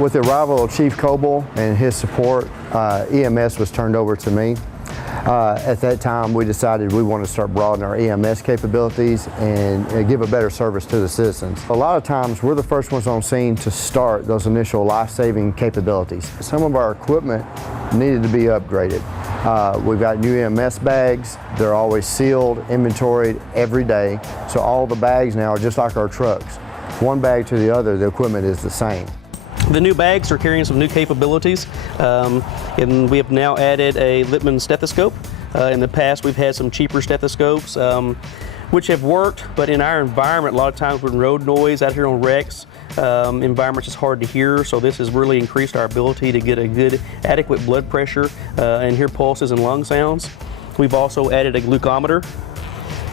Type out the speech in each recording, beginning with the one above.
With the arrival of Chief Coble and his support, EMS was turned over to me. At that time, we decided we wanted to start broadening our EMS capabilities and give a better service to the citizens. A lot of times, we're the first ones on scene to start those initial life-saving capabilities. Some of our equipment needed to be upgraded. We've got new EMS bags. They're always sealed, inventoried every day. So all the bags now are just like our trucks. One bag to the other, the equipment is the same. The new bags are carrying some new capabilities, and we have now added a Littman stethoscope. In the past, we've had some cheaper stethoscopes, which have worked, but in our environment, a lot of times with road noise out here on wrecks, environments is hard to hear, so this has really increased our ability to get a good, adequate blood pressure and hear pulses and lung sounds. We've also added a glucometer.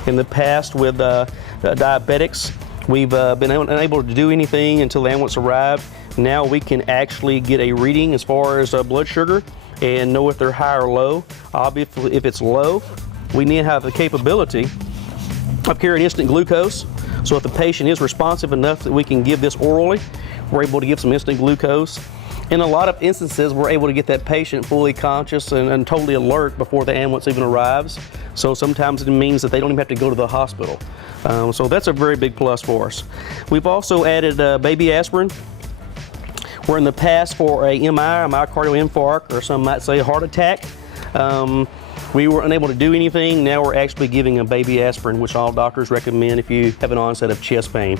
In the past with diabetics, we've been unable to do anything until the ambulance arrived. Now we can actually get a reading as far as blood sugar and know if they're high or low. Obviously, if it's low, we need to have the capability of carrying instant glucose. So if the patient is responsive enough that we can give this orally, we're able to give some instant glucose. In a lot of instances, we're able to get that patient fully conscious and totally alert before the ambulance even arrives. So sometimes it means that they don't even have to go to the hospital. So that's a very big plus for us. We've also added baby aspirin. Where in the past for a MI, a myocardial infarct, or some might say a heart attack, we were unable to do anything. Now we're actually giving a baby aspirin, which all doctors recommend if you have an onset of chest pain.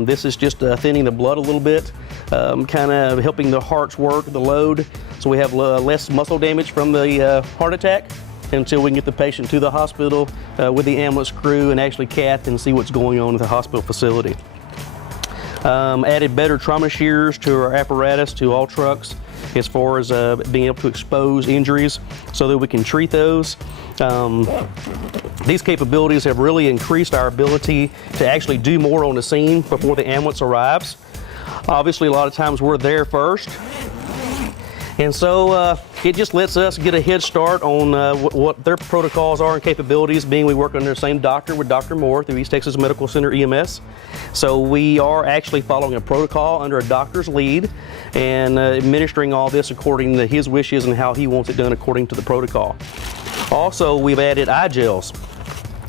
This is just thinning the blood a little bit, kind of helping the heart's work, the load, so we have less muscle damage from the heart attack until we can get the patient to the hospital with the ambulance crew and actually cath and see what's going on at the hospital facility. Added better trauma shears to our apparatus, to all trucks, as far as being able to expose injuries so that we can treat those. These capabilities have really increased our ability to actually do more on the scene before the ambulance arrives. Obviously, a lot of times we're there first. And so it just lets us get a head start on what their protocols are and capabilities, being we work under the same doctor with Dr. Moore through East Texas Medical Center EMS. So we are actually following a protocol under a doctor's lead and administering all this according to his wishes and how he wants it done according to the protocol. Also, we've added eye gels.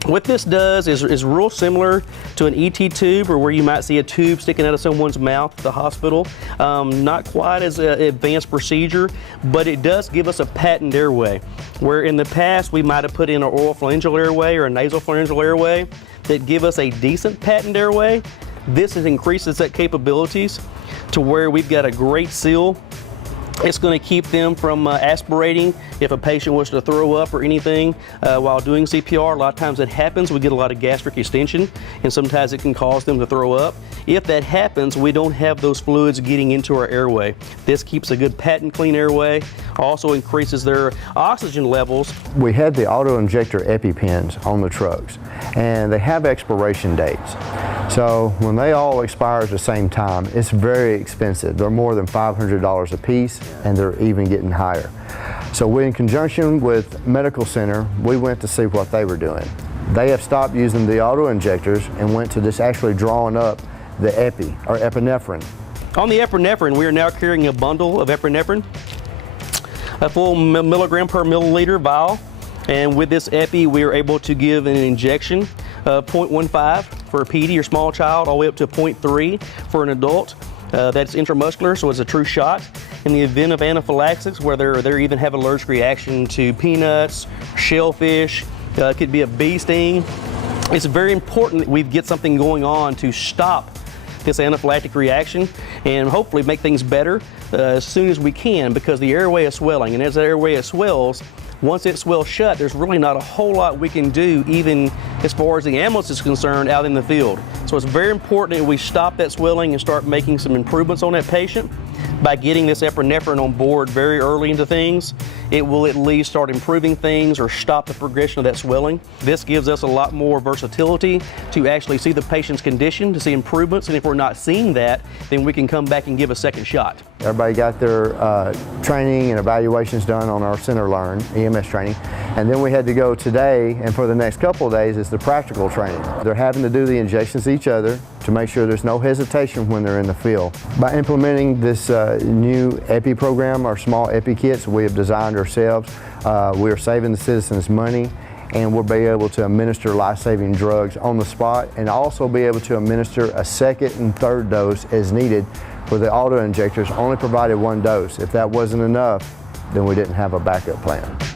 What this does is real similar to an ET tube, or where you might see a tube sticking out of someone's mouth at the hospital. Not quite as an advanced procedure, but it does give us a patent airway. Where in the past we might have put in an oral pharyngeal airway or a nasal pharyngeal airway that give us a decent patent airway. This increases that capabilities to where we've got a great seal. It's going to keep them from aspirating if a patient was to throw up or anything while doing CPR. A lot of times that happens. We get a lot of gastric extension, and sometimes it can cause them to throw up. If that happens, we don't have those fluids getting into our airway. This keeps a good patent clean airway, also increases their oxygen levels. We had the auto-injector EpiPens on the trucks, and they have expiration dates. So when they all expire at the same time, it's very expensive. They're more than $500 a piece, and they're even getting higher. So we, in conjunction with Medical Center, we went to see what they were doing. They have stopped using the auto-injectors and went to just actually drawing up the epinephrine. On the epinephrine, we are now carrying a bundle of epinephrine, a full milligram per milliliter vial. And with this epi, we are able to give an injection of 0.15 for a PD or small child, all the way up to 0.3 for an adult. That's intramuscular, so it's a true shot. In the event of anaphylaxis, where they even have an allergic reaction to peanuts, shellfish, could be a bee sting, it's very important that we get something going on to stop this anaphylactic reaction and hopefully make things better as soon as we can, because the airway is swelling, and as the airway swells, once it swells shut, there's really not a whole lot we can do, even as far as the ambulance is concerned, out in the field. So it's very important that we stop that swelling and start making some improvements on that patient. By getting this epinephrine on board very early into things, it will at least start improving things or stop the progression of that swelling. This gives us a lot more versatility to actually see the patient's condition, to see improvements, and if we're not seeing that, then we can come back and give a second shot. Everybody got their training and evaluations done on our Center Learn EMS training. And then we had to go today, and for the next couple of days, it's the practical training. They're having to do the injections each other to make sure there's no hesitation when they're in the field. By implementing this new EPI program, our small EPI kits we have designed ourselves, we are saving the citizens money, and we'll be able to administer life-saving drugs on the spot, and also be able to administer a second and third dose as needed, where the auto injectors only provided one dose. If that wasn't enough, then we didn't have a backup plan.